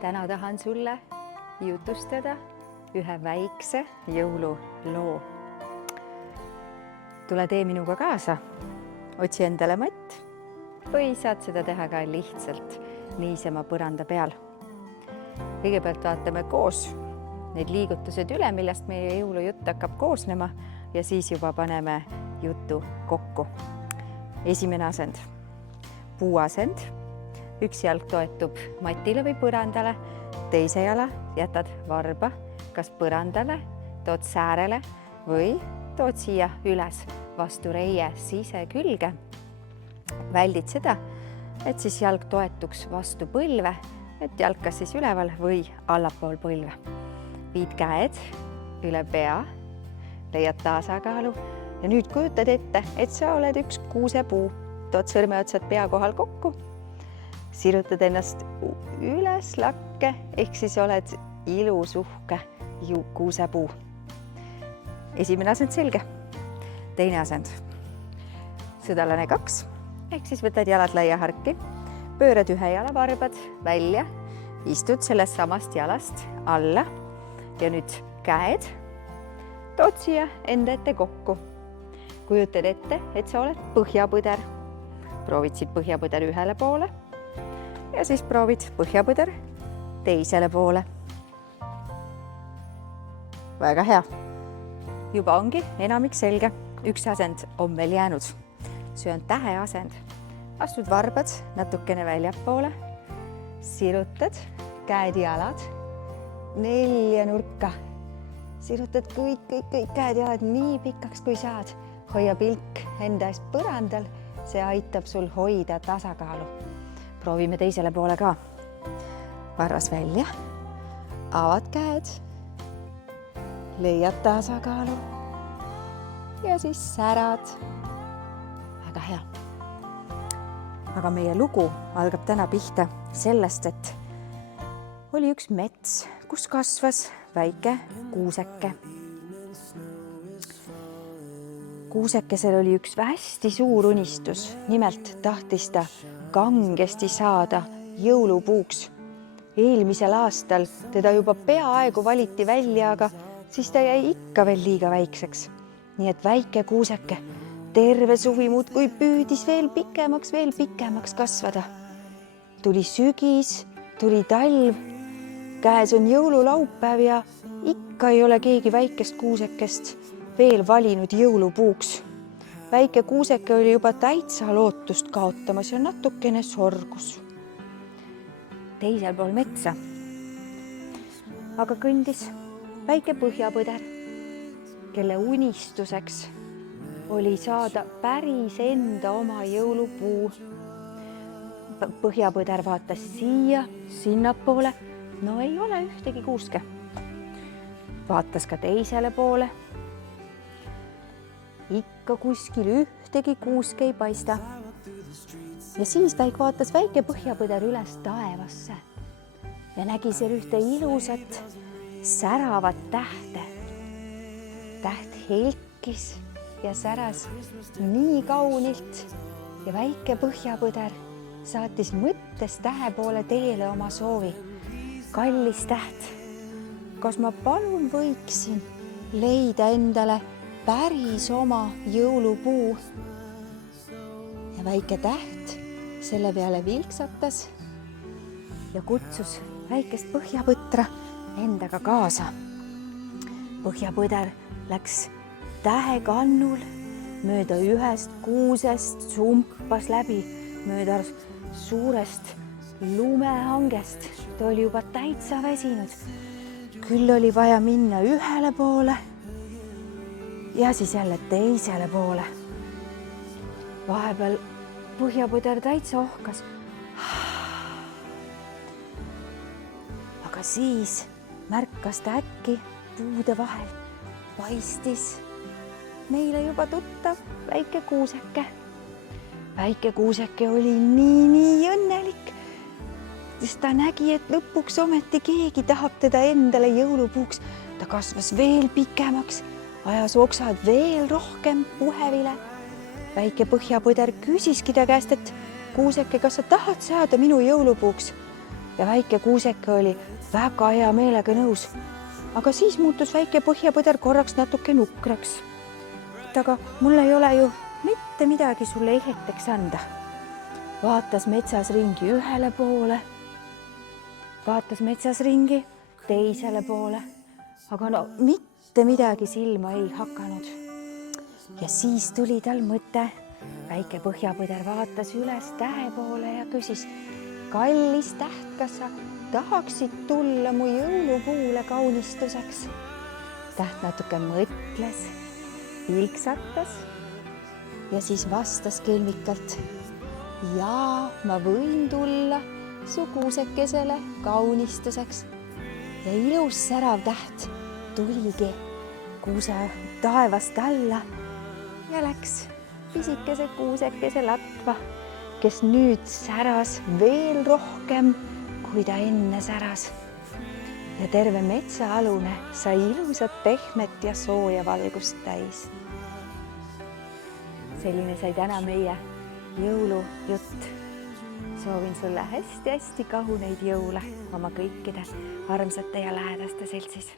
Täna tahan sulle jutustada ühe väikse jõululoo. Tule tee minuga kaasa, otsi endale matt või saad seda teha ka lihtsalt niisama põranda peal. Kõigepealt vaatame koos need liigutused üle, millest meie jõulujutt hakkab koosnema ja siis juba paneme jutu kokku. Esimene asend, puuasend. Üks jalg toetub matile või põrandale, teise jala jätad varba, kas põrandale, tood säärele või tood siia üles vastu reie sisekülge. Väldid seda, et siis jalg toetuks vastu põlve, et jalg kas siis üleval või allapool põlve. Viid käed üle pea, leiad tasakaalu ja nüüd kujutad ette, et sa oled üks kuusepuu. Tood sõrmeotsad pea kohal kokku. Sirutad ennast üles lakke, ehk siis oled ilus uhke kuusepuu. Esimene asend selge. Teine asend. Sõdalane 2, ehk siis võtad jalad laia harki, pöörad ühe jala varbad välja, istud sellest samast jalast alla ja nüüd käed tood siia enda ette kokku. Kujutad ette, et sa oled põhjapõder. Proovid siit põhjapõder ühele poole ja siis proovid põhjapõder teisele poole. Väga hea. Juba ongi enamik selge. Üks asend on veel jäänud. See on täheasend. Astud varbad natukene väljapoole. Sirutad käed jalad 4 nurka. Sirutad kõik käed jalad nii pikaks kui saad. Hoia pilk enda eest põrandal. See aitab sul hoida tasakaalu. Proovime teisele poole ka. Varras välja, avad käed, leiad tasakaalu ja siis särad. Väga hea. Aga meie lugu algab täna pihta sellest, et oli üks mets, kus kasvas väike kuuseke. Kuusekesel oli üks hästi suur unistus. Nimelt tahtis ta kangesti saada jõulupuuks. Eelmisel aastal teda juba peaaegu valiti välja, aga siis ta jäi ikka veel liiga väikseks. Nii et väike kuuseke terve suvi muudkui püüdis veel pikemaks kasvada. Tuli sügis, tuli talv, käes on jõululaupäev ja ikka ei ole keegi väikest kuusekest veel valinud jõulupuuks. Väike kuuseke oli juba täitsa lootust kaotamas ja natukene sorgus. Teisel pool metsa aga kõndis väike põhjapõder, kelle unistuseks oli saada päris enda oma jõulupuu. Põhjapõder vaatas siia, sinnapoole. No ei ole ühtegi kuuske. Vaatas ka teisele poole. Ikka kuskil ühtegi kuuske ei paista. Ja siis vaatas väike põhjapõder üles taevasse ja nägi seal ühte ilusat säravat tähte. Täht helkis ja säras nii kaunilt ja väike põhjapõder saatis mõttes tähe poole teele oma soovi. Kallis täht, kas ma palun võiksin leida endale päris oma jõulupuu? Ja väike täht selle peale vilksatas ja kutsus väikest põhjapõtra endaga kaasa. Põhjapõder läks tähekannul mööda ühest kuusest, sumpas läbi mööda suurest lumehangest. Ta oli juba täitsa väsinud. Küll oli vaja minna ühele poole ja siis jälle teisele poole. Vahepeal põhjapõder täitsa ohkas. Aga siis märkas ta äkki puude vahel. Paistis meile juba tuttav väike kuuseke. Väike kuuseke oli nii õnnelik, sest ta nägi, et lõpuks ometi keegi tahab teda endale jõulupuuks. Ta kasvas veel pikemaks, ajas oksad veel rohkem puhevile. Väike põhjapõder küsiski ta käest, et kuuseke, kas sa tahad saada minu jõulupuuks? ja väike kuuseke oli väga hea meelega nõus. Aga siis muutus väike põhjapõder korraks natuke nukraks. Aga mul ei ole ju mitte midagi sulle eheteks anda. Vaatas metsas ringi ühele poole, vaatas metsas ringi teisele poole, aga no mitte midagi silma ei hakanud. Ja siis tuli tal mõte. Väike põhjapõder vaatas üles tähe poole ja küsis: kallis täht, kas sa tahaksid tulla mu jõulupuule kaunistuseks? Täht natuke mõtles, vilksatas ja siis vastas kelmikalt: jaa, ma võin tulla su kuusekesele kaunistuseks. Ja ilus särav täht tuligi kuuse taevast alla ja läks pisikese kuusekese latva, kes nüüd säras veel rohkem, kui ta enne säras. Ja terve metsaalune sai ilusat pehmet ja sooja valgust täis. Selline sai täna meie jõulujutt. Soovin sulle hästi-hästi kahuneid jõule oma kõikide armsate ja lähedaste seltsis.